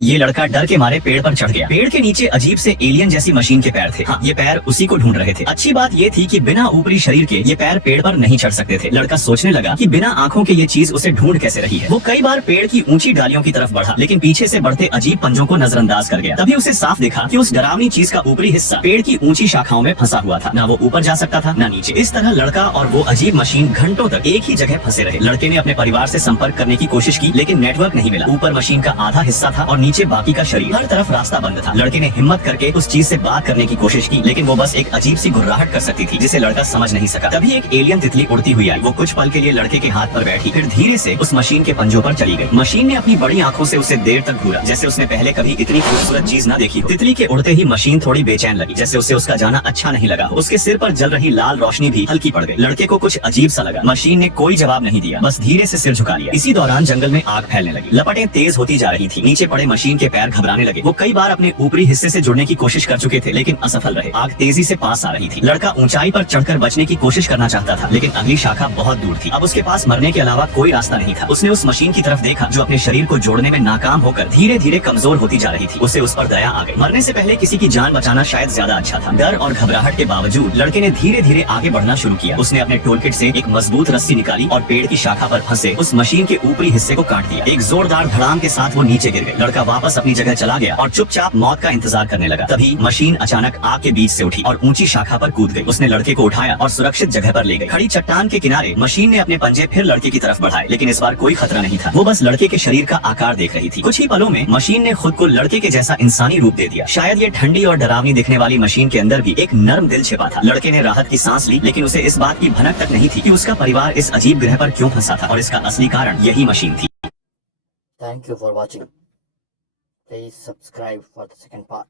ये लड़का डर के मारे पेड़ पर चढ़ गया। पेड़ के नीचे अजीब से एलियन जैसी मशीन के पैर थे। हाँ, ये पैर उसी को ढूंढ रहे थे। अच्छी बात ये थी कि बिना ऊपरी शरीर के ये पैर पेड़ पर नहीं चढ़ सकते थे। लड़का सोचने लगा कि बिना आंखों के ये चीज उसे ढूंढ कैसे रही है। वो कई बार पेड़ की ऊंची डालियों की तरफ बढ़ा, लेकिन पीछे से बढ़ते अजीब पंजों को नजरअंदाज कर गया। तभी उसे साफ देखा कि उस डरावनी चीज का ऊपरी हिस्सा पेड़ की ऊंची शाखाओं में फंसा हुआ था। न वो ऊपर जा सकता था, न नीचे। इस तरह लड़का और वो अजीब मशीन घंटों तक एक ही जगह फंसे रहे। लड़के ने अपने परिवार से संपर्क करने की कोशिश की, लेकिन नेटवर्क नहीं मिला। ऊपर मशीन का आधा हिस्सा था और नीचे बाकी का शरीर। हर तरफ रास्ता बंद था। लड़के ने हिम्मत करके उस चीज से बात करने की कोशिश की, लेकिन वो बस एक अजीब सी गुर्राहट कर सकती थी, जिसे लड़का समझ नहीं सका। तभी एक एलियन तितली उड़ती हुई आई। वो कुछ पल के लिए लड़के के हाथ पर बैठी, फिर धीरे से उस मशीन के पंजों पर चली गई। मशीन ने अपनी बड़ी आंखों से उसे देर तक घूरा, जैसे उसने पहले कभी इतनी खूबसूरत चीज न देखी हो। तितली के उड़ते ही मशीन थोड़ी बेचैन लगी, जैसे उसे उसका जाना अच्छा नहीं लगा। उसके सिर पर जल रही लाल रोशनी भी हल्की पड़ गई। लड़के को कुछ अजीब सा लगा। मशीन ने कोई जवाब नहीं दिया, बस धीरे से सिर झुका लिया। इसी दौरान जंगल में आग फैलने लगी। लपटें तेज होती जा रही थी। नीचे पड़े मशीन के पैर घबराने लगे। वो कई बार अपने ऊपरी हिस्से से जुड़ने की कोशिश कर चुके थे, लेकिन असफल रहे। आग तेजी से पास आ रही थी। लड़का ऊंचाई पर चढ़कर बचने की कोशिश करना चाहता था, लेकिन अगली शाखा बहुत दूर थी। अब उसके पास मरने के अलावा कोई रास्ता नहीं था। उसने उस मशीन की तरफ देखा, जो अपने शरीर को जोड़ने में नाकाम होकर धीरे धीरे कमजोर होती जा रही थी। उसे उस पर दया आ गई। मरने से पहले किसी की जान बचाना शायद ज्यादा अच्छा था। डर और घबराहट के बावजूद लड़के ने धीरे धीरे आगे बढ़ना शुरू किया। उसने अपने टूलकिट से एक मजबूत रस्सी निकाली और पेड़ की शाखा पर फंसे उस मशीन के ऊपरी हिस्से को काट दिया। एक जोरदार धड़ाम के साथ वो नीचे गिर गई। लड़का वापस अपनी जगह चला गया और चुपचाप मौत का इंतजार करने लगा। तभी मशीन अचानक आग के बीच से उठी और ऊंची शाखा पर कूद गई। उसने लड़के को उठाया और सुरक्षित जगह पर ले गई। खड़ी चट्टान के किनारे मशीन ने अपने पंजे फिर लड़के की तरफ बढ़ाए, लेकिन इस बार कोई खतरा नहीं था। वो बस लड़के के शरीर का आकार देख रही थी। कुछ ही पलों में मशीन ने खुद को लड़के के जैसा इंसानी रूप दे दिया। शायद ये ठंडी और डरावनी दिखने वाली मशीन के अंदर भी एक नर्म दिल छिपा था। लड़के ने राहत की सांस ली, लेकिन उसे इस बात की भनक तक नहीं थी कि उसका परिवार इस अजीब ग्रह पर क्यों फंसा था, और इसका असली कारण यही मशीन थी। Thank you for watching. Please subscribe for the second part.